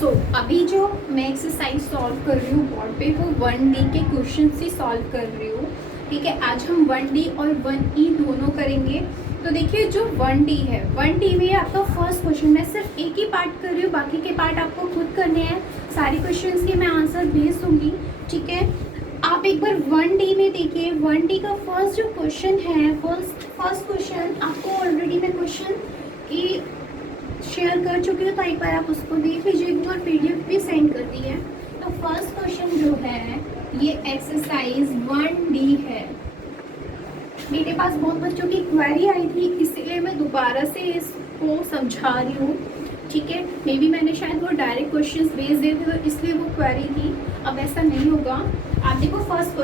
अभी जो मैं एक्सरसाइज सॉल्व कर रही हूँ बोर्ड पे वो 1D के क्वेश्चन से सॉल्व कर रही हूँ। ठीक है, आज हम 1D और 1E दोनों करेंगे। तो देखिए जो 1D है, 1D में आपका फर्स्ट क्वेश्चन, मैं सिर्फ एक ही पार्ट कर रही हूँ, बाकी के पार्ट आपको खुद करने हैं। सारे क्वेश्चंस के मैं आंसर भेज दूंगी। ठीक है, आप एक बार 1D में देखिए। 1D का फर्स्ट जो क्वेश्चन है, फर्स्ट क्वेश्चन आपको ऑलरेडी मैं क्वेश्चन की शेयर कर चुकी हूँ, तो एक बार आप उसको देख लीजिए और PDF भी सेंड कर दी है। तो फर्स्ट क्वेश्चन जो है ये एक्सरसाइज 1D है। मेरे पास बहुत बच्चों की क्वेरी आई थी, इसीलिए मैं दोबारा से इसको समझा रही हूँ। ठीक है, मे बी मैंने शायद वो डायरेक्ट क्वेश्चंस भेज दिए थे तो इसलिए वो क्वेरी थी, अब ऐसा नहीं होगा। आप देखो फर्स्ट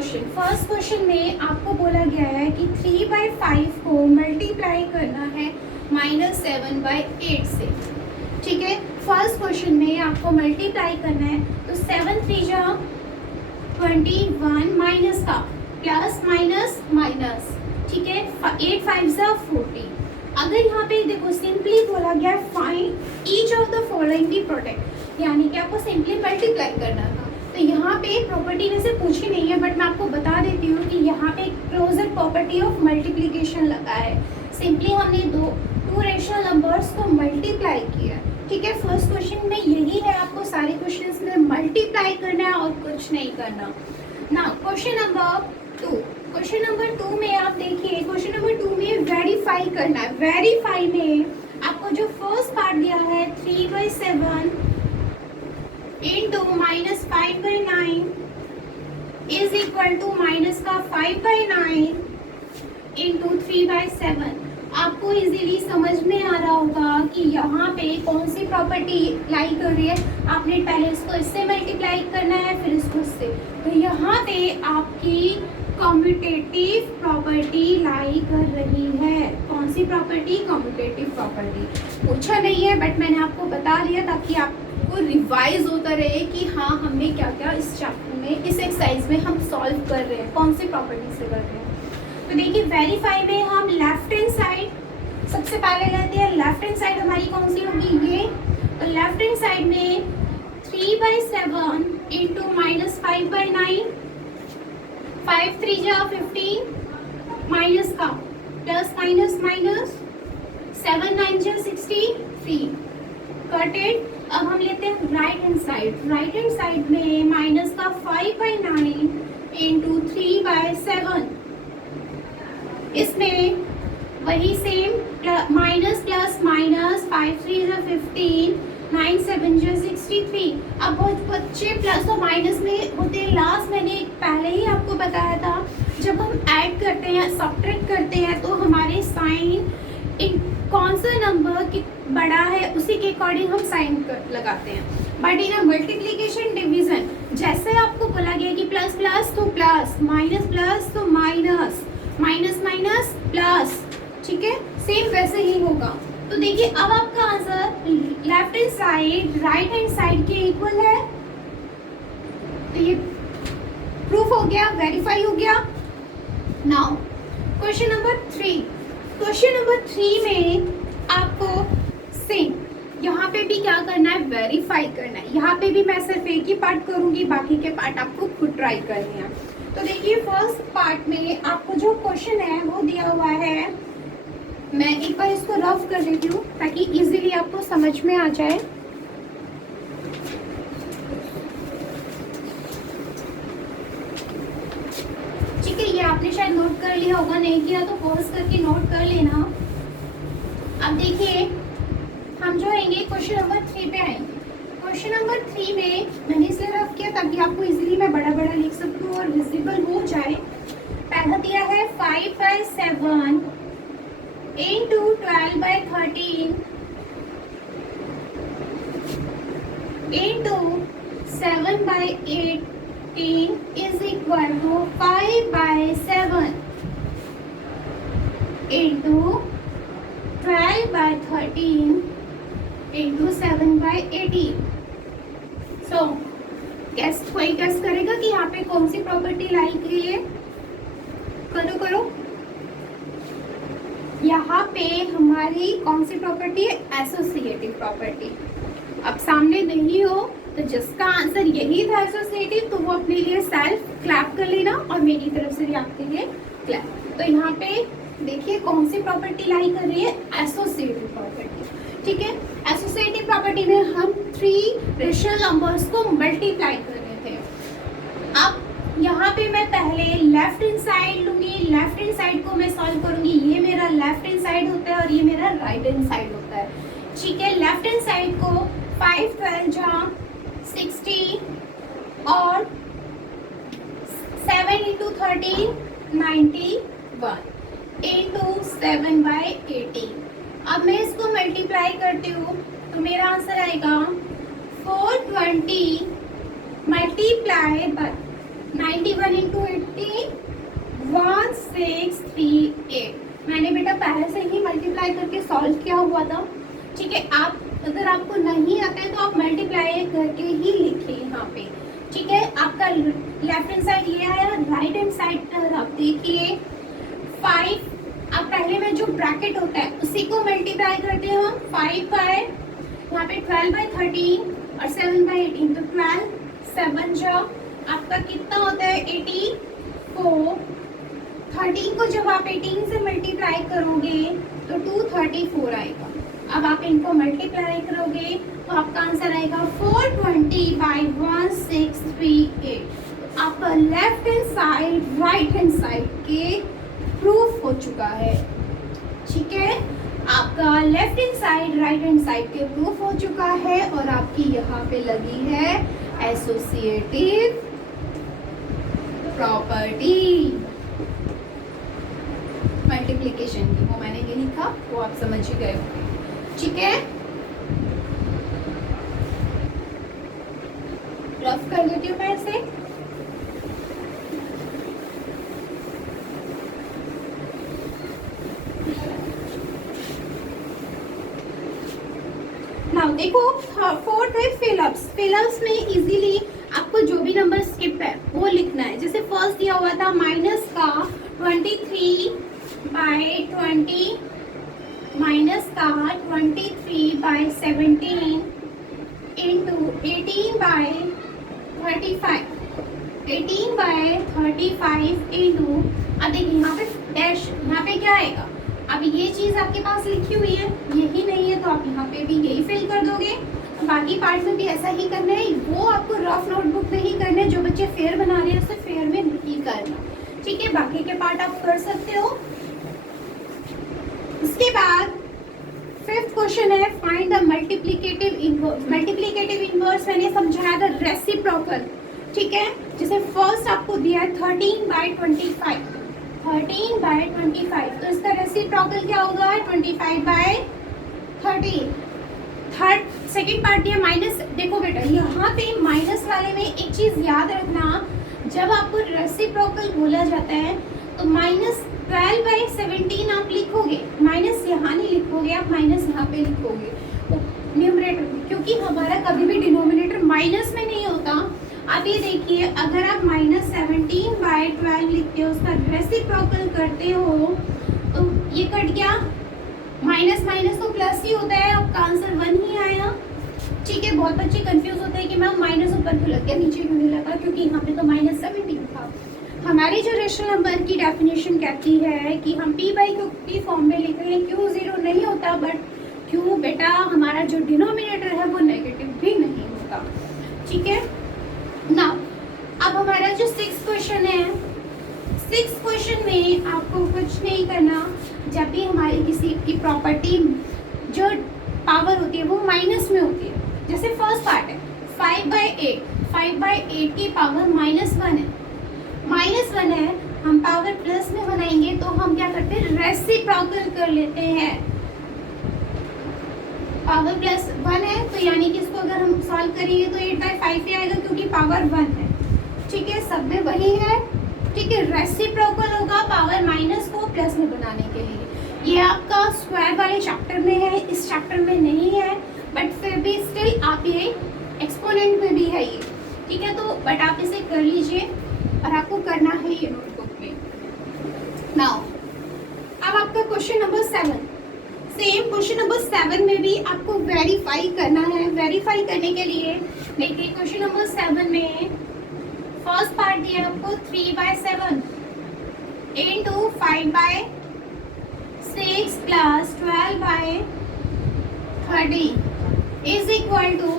क्वेश्चन में आपको बोला गया है कि 3/5 को मल्टीप्लाई करना है -7/8 से। ठीक है, फर्स्ट क्वेश्चन में आपको मल्टीप्लाई करना है, तो 7 3 जा 21 माइनस का प्लस माइनस माइनस। ठीक है, 8 5 जा 40। अगर यहाँ पे देखो सिंपली बोला गया find each of the following the product, यानी कि आपको सिंपली मल्टीप्लाई करना था। तो यहाँ पे प्रॉपर्टी में से पूछी नहीं है, बट मैं आपको बता देती हूँ कि यहाँ पे क्लोजर प्रॉपर्टी ऑफ मल्टीप्लीकेशन लगा है। सिंपली हमने दो रेशनल नंबर्स को मल्टीप्लाई किया। ठीक है, फर्स्ट क्वेश्चन में यही है, आपको सारे क्वेश्चंस में मल्टीप्लाई करना है और कुछ नहीं करना ना। क्वेश्चन नंबर 2 में आप देखिए, क्वेश्चन नंबर 2 में वेरीफाई करना है। वेरीफाई में आपको जो फर्स्ट पार्ट दिया है 3/7 into -5/9 is equal to minus का 5/9 इंटू 3/7। आपको इजीली समझ में आ रहा होगा कि यहाँ पे कौन सी प्रॉपर्टी लाई कर रही है। आपने पहले इसको इससे मल्टीप्लाई करना है, फिर इसको इससे। तो यहाँ पे आपकी कम्यूटेटिव प्रॉपर्टी लाई कर रही है। कौन सी प्रॉपर्टी? Commutative property. पूछा नहीं है, बट मैंने आपको बता दिया ताकि आपको रिवाइज होता रहे कि हाँ हमने क्या क्या इस चैप्टर में, इस एक्सरसाइज में हम सॉल्व कर रहे हैं, कौन सी प्रॉपर्टी से कर रहे हैं। तो देखिए वेरीफाई में हम लेफ्ट हैंड साइड सबसे पहले लेते हैं। लेफ्ट हैंड साइड हमारी कौन सी होगी? ये। तो लेफ्ट हैंड साइड में 3/7 इंटू -5/9, 5 3 जा 15 माइनस का प्लस माइनस माइनस, 7 9 जा 63 कटेड। अब हम लेते हैं right hand side. Right hand side में माइनस का 5/9 इंटू 3/7, इसमें वही सेम माइनस प्लस माइनस, 5 3 जा 15, 9 7 जा 63। अब बहुत बच्चे प्लस और माइनस में होते हैं। लास्ट मैंने पहले ही आपको बताया था, जब हम ऐड करते हैं, सब्ट्रैक्ट करते हैं, तो हमारे साइन कौन सा नंबर बड़ा है उसी के अकॉर्डिंग हम साइन लगाते हैं। बट इन मल्टीप्लीकेशन डिवीजन जैसे आपको बोला गया कि प्लस प्लस तो प्लस, माइनस प्लस तो माइनस, माइनस माइनस प्लस। ठीक है, सेम वैसे ही होगा। तो देखिए अब आपका answer left hand side right hand side के इक्वल है। तो ये प्रूफ हो गया, वेरीफाई हो गया। Now question number 3। Question number 3 में आपको सेम यहाँ पे भी क्या करना है? वेरीफाई करना है। यहाँ पे भी मैं सिर्फ एक ही पार्ट करूंगी, बाकी के पार्ट आपको खुद ट्राई करनी है। तो देखिए फर्स्ट पार्ट में आपको जो क्वेश्चन है वो दिया हुआ है। मैं एक बार इसको रफ कर देती हूँ ताकि इजीली आपको समझ में आ जाए। ठीक है, ये आपने शायद नोट कर लिया होगा, नहीं किया तो पॉज करके नोट कर लेना। अब देखिए हम जो आएंगे क्वेश्चन नंबर 3 पे आएंगे। क्वेश्चन नंबर 3 में मैंने इसलिए रफ किया ताकि आपको इजीली मैं बड़ा बड़ा लिख सकूँ और विजिबल हो जाए। पहला दिया है 5/7 into 12/13 into 7/18 is equal to 5/7 into 12/13 into 7/18। So कोई गेस करेगा कि यहाँ पे कौन सी प्रॉपर्टी लाई की है? करो। यहाँ पे हमारी कौन सी प्रॉपर्टी है? Associative property. अब सामने नहीं हो तो जिसका आंसर यही था एसोसिएटिव, तो वो अपने लिए सेल्फ क्लैप कर लेना और मेरी तरफ से भी आपके लिए क्लैप। तो यहाँ पे देखिए कौन सी प्रॉपर्टी लाई कर रही है, एसोसिएटिव प्रॉपर्टी। ठीक है, एसोसिएटिव प्रॉपर्टी में हम 3 रेशनल नंबर्स को मल्टीप्लाई कर रहे थे। अब यहाँ पे मैं पहले लेफ्ट हैंड साइड लूंगी, लेफ्ट हैंड साइड को मैं सॉल्व करूंगी। ये मेरा लेफ्ट हैंड साइड होता है और ये मेरा राइट हैंड साइड होता है। ठीक है, लेफ्ट हैंड साइड को 5 12 जा 60 और 7 into 13 91 into 7/18। अब मैं इसको मल्टीप्लाई करती हूँ तो मेरा आंसर आएगा 420 मल्टीप्लाई बाय 91 into 18 1638। मैंने बेटा पहले से ही मल्टीप्लाई करके सॉल्व किया हुआ था। ठीक है, आप अगर आपको नहीं आता है तो आप मल्टीप्लाई करके ही लिखिए यहाँ पे। ठीक है, आपका लेफ्ट हैंड साइड ये आया, राइट हैंड साइड आप देखिए 5। अब पहले में जो ब्रैकेट होता है उसी को मल्टीप्लाई करते हैं हम। 5 बाय यहाँ पे 12/13 और 7/18, तो 12 7 जा आपका कितना होता है 84। 13 को जब आप 18 से मल्टीप्लाई करोगे तो 234 आएगा। अब आप इनको मल्टीप्लाई करोगे तो आपका आंसर आएगा 420/1638। आपका left hand side right hand side के प्रूफ हो चुका है। ठीक है, आपका left hand side right hand side के प्रूफ हो चुका है और आपकी यहाँ पे लगी है एसोसिएटिव प्रॉपर्टी मल्टीप्लिकेशन की। वो मैंने ये लिखा, वो आप समझ ही गए होंगे। ठीक है, रफ कर देती हूँ मैं इसे। नाउ देखो, 4th है फिलअप्स। फिलअप्स में इजीली आपको जो भी नंबर स्किप है वो लिखना है। जैसे फर्स्ट दिया हुआ था माइनस का 23/20 माइनस का 23/17 इंटू 18/35 18/35 इंटू, अब देखिए यहाँ पे डैश, यहाँ पे क्या आएगा। अब ये चीज़ आपके पास लिखी हुई है, यही नहीं है तो आप यहाँ पे भी यही फिल कर दोगे। बाकी पार्ट में भी ऐसा ही करना है। वो आपको रफ नोटबुक में ही करना है, जो बच्चे फेयर बना रहे हैं उसे फेयर में नहीं करना। ठीक है, बाकी के पार्ट आप कर सकते हो। उसके बाद 5th क्वेश्चन है find the multiplicative inverse. Multiplicative inverse मैंने समझाया था रेसिप्रोकल। ठीक है, जैसे फर्स्ट आपको दिया है 13/25 13/25, तो इसका रेसिप्रोकल क्या होगा 25/13। थर्ड सेकेंड पार्ट दिया माइनस। देखो बेटा यहाँ पे माइनस वाले में एक चीज याद रखना, जब आपको रेसिप्रोकल बोला जाता है तो -12/17 आप लिखोगे, माइनस यहाँ नहीं लिखोगे, आप माइनस यहाँ पे लिखोगे न्यूमरेटर में, क्योंकि हमारा कभी भी डिनोमिनेटर माइनस में नहीं होता। अब ये देखिए, अगर आप -17/12 लिखते हो, उसका रेसिप्रोकल करते हो तो ये कट गया, माइनस माइनस तो प्लस ही होता है, आपका आंसर 1 ही आया। ठीक है, बहुत बच्चे कंफ्यूज होते हैं कि मैम माइनस ऊपर क्यों लग गया नीचे क्यों नहीं लगा, क्योंकि यहाँ पे तो -17 था। हमारी जो रेशनल नंबर की डेफिनेशन कहती है कि हम p/q फॉर्म में लिख रहे हैं, क्यों 0 नहीं होता, बट क्यों बेटा हमारा जो डिनोमिनेटर है वो नेगेटिव भी नहीं होता। ठीक है ना, अब हमारा जो 6th क्वेश्चन है, 6th क्वेश्चन में आपको कुछ नहीं करना। जब भी हमारी किसी की प्रॉपर्टी जो पावर होती है वो माइनस में होती है, जैसे फर्स्ट पार्ट है 5/8, 5/8 की पावर -1 है, -1 है, हम पावर प्लस में बनाएंगे तो हम क्या करते हैं रेसिप्रोकल कर लेते हैं। पावर +1 है तो यानी कि इसको अगर हम सॉल्व करेंगे तो 8/5 ही आएगा, क्योंकि पावर 1 है। ठीक है, सब में वही है। ठीक है, रेसिप्रोकल होगा पावर माइनस को प्लस में बनाने के लिए। ये आपका स्क्वायर वाले चैप्टर में है, इस चैप्टर में नहीं है, बट फिर भी स्टिल आप ये एक्सपोनेंट में भी है ये। ठीक है, तो बट आप इसे कर लीजिए और आपको करना है ये नोटबुक में। नाउ अब आपका question number 7, same question number 7 में भी आपको वेरीफाई करना है। वेरीफाई करने के लिए देखिए क्वेश्चन नंबर 7 में फर्स्ट पार्ट दिया आपको 3/7 into 5/6 plus 12/30 is equal to,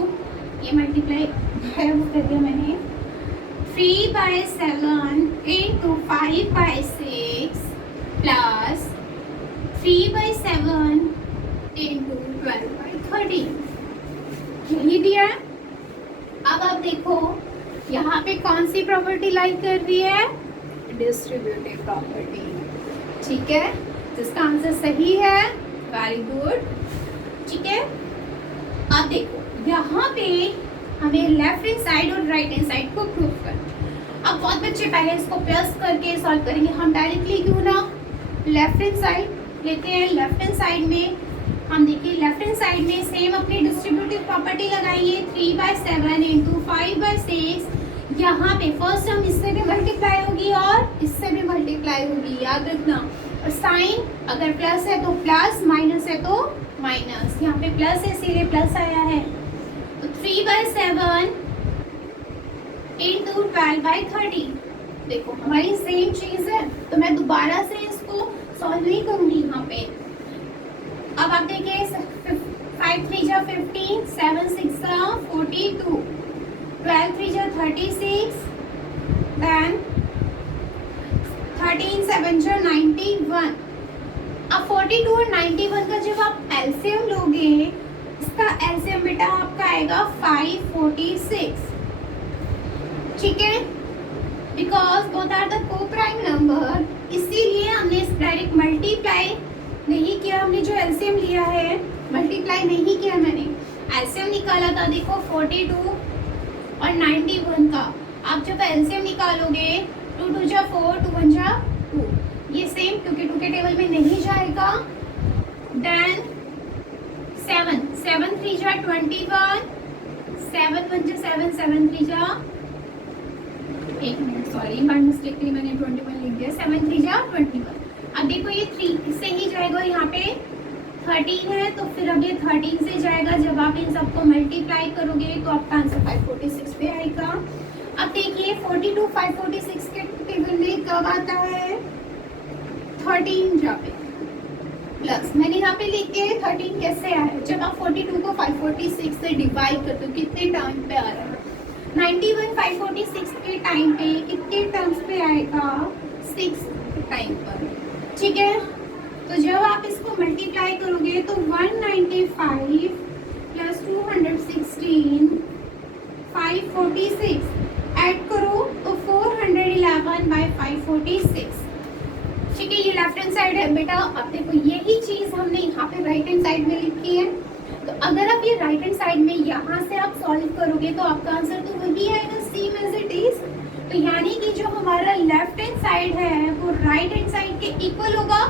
ये मल्टीप्लाई है वो कर दिया मैंने, 3/7 into 5/6 plus 3/7 into 12/30 यही दिया है। अब आप देखो यहाँ पे कौन सी प्रॉपर्टी लाइक कर रही है, डिस्ट्रीब्यूटिव प्रॉपर्टी, ठीक है, जिसका आंसर सही है, वेरी गुड, ठीक है। अब देखो यहाँ पे हमें लेफ्ट हैंड साइड और राइट हैंड साइड को प्रूव करना। अब बहुत बच्चे पहले इसको प्लस करके सॉल्व करेंगे, हम डायरेक्टली क्यों ना लेफ्ट हैंड साइड लेते हैं। लेफ्ट हैंड साइड में हम देखिए लेफ्ट हैंड साइड में सेम अपनी डिस्ट्रीब्यूटिव प्रॉपर्टी लगाएंगे, 3/7 into 5/6। यहाँ पे फर्स्ट टर्म इससे भी मल्टीप्लाई होगी और इससे भी मल्टीप्लाई होगी, याद रखना। और साइन अगर प्लस है तो प्लस, माइनस है तो माइनस, यहाँ पे प्लस है इसीलिए प्लस आया है। तो 3/7 into 12/30 देखो हमारी सेम चीज है, तो मैं दोबारा से इसको सॉल्व नहीं करूंगी यहाँ पे। अब आप देखिए 5 3 जा 15, 7 6 जा 42, 12 3 जा 36, then 13 7 जा 91। अब 42 और 91 का जब आप एलसीएम लोगे, इसका एलसीएम बेटा आपका आएगा 546, ठीक है, बिकॉज बोथ आर द को प्राइम नंबर, इसीलिए हमने इस डायरेक्ट मल्टीप्लाई नहीं किया, हमने जो एलसीएम लिया है मल्टीप्लाई नहीं किया, मैंने एलसीएम निकाला था देखो 42 और 91 का। आप जब एलसीएम निकालोगे 2 2 जा 4, 2 1 जा 2, ये सेम क्योंकि 2 के टेबल में नहीं जाएगा। देन 7 7 3 जा 21, 7 1 जा 7, 7 3 जा, एक मिनट सॉरी बाय मिस्टेकली मैंने 21 लिख दिया, 7 3 जा 21। अब देखो ये 3 इससे ही जाएगा, यहाँ पे 13 है तो फिर अब ये 13 से जाएगा, जब आप इन सबको मल्टीप्लाई करोगे तो आपका आंसर 546 पे आएगा। अब देखिए 42 546 के टेबल में कब आता है, 13 जहाँ पे प्लस, मैंने यहाँ पे लिख के 13 कैसे आया, जब आप 42 को 546 से डिवाइड करते हो कितने टाइम पे आ रहा है, 91 546 के टाइम पे कितने टर्म्स पे आएगा, 6 टाइम पर, ठीक है। तो जब आप इसको मल्टीप्लाई करोगे तो 195 प्लस 216 546 ऐड करो तो 411/546, ठीक है। ये लेफ्ट हैंड साइड है बेटा। अब देखो यही चीज हमने यहाँ पे राइट हैंड साइड में लिखी है, तो अगर आप ये राइट हैंड साइड में यहाँ से आप सॉल्व करोगे तो आपका आंसर तो वही आएगा, सेम एज इट इज। तो यानी कि जो हमारा लेफ्ट हैंड साइड है वो राइट हैंड साइड के इक्वल होगा,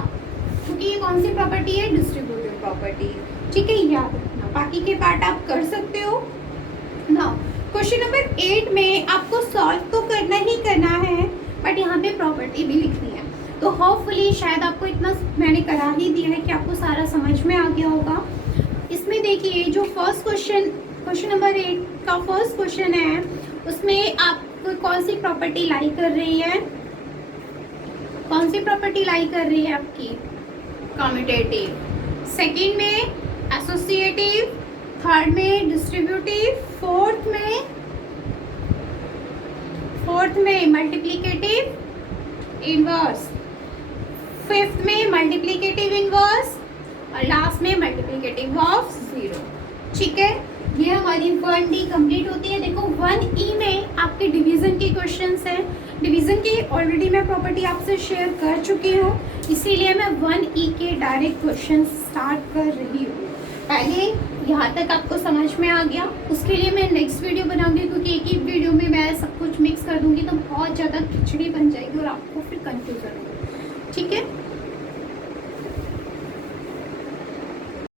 क्योंकि ये कौन सी प्रॉपर्टी है, डिस्ट्रीब्यूटिव प्रॉपर्टी, ठीक है, याद रखना। बाकी के पार्ट आप कर सकते हो ना। क्वेश्चन नंबर 8 में आपको सॉल्व तो करना ही करना है, बट यहाँ पे प्रॉपर्टी भी लिखनी है। तो होपफुली शायद आपको इतना मैंने करा ही दिया है कि आपको सारा समझ में आ गया होगा। इसमें देखिए जो फर्स्ट क्वेश्चन नंबर 8 का फर्स्ट क्वेश्चन है, उसमें आप कौन सी प्रॉपर्टी लाई कर रही है, कौन सी प्रॉपर्टी लाई कर रही है आपकी, कम्यूटेटिव, सेकंड में एसोसिएटिव, थर्ड में डिस्ट्रीब्यूटिव, फोर्थ में मल्टीप्लिकेटिव इनवर्स, फिफ्थ में मल्टीप्लिकेटिव इनवर्स और लास्ट में मल्टीप्लिकेटिव ऑफ 0, ठीक है। ये हमारी 1D कंप्लीट होती है। देखो 1E में आपके डिवीजन के क्वेश्चंस हैं, डिवीजन की ऑलरेडी मैं प्रॉपर्टी आपसे शेयर कर चुकी हूँ, इसीलिए मैं 1E के डायरेक्ट क्वेश्चन स्टार्ट कर रही हूँ। पहले यहाँ तक आपको समझ में आ गया, उसके लिए मैं नेक्स्ट वीडियो बनाऊंगी, क्योंकि एक ही वीडियो में मैं सब कुछ मिक्स कर दूंगी तो बहुत ज़्यादा खिचड़ी बन जाएगी और आपको फिर कंफ्यूजन होगा, ठीक है।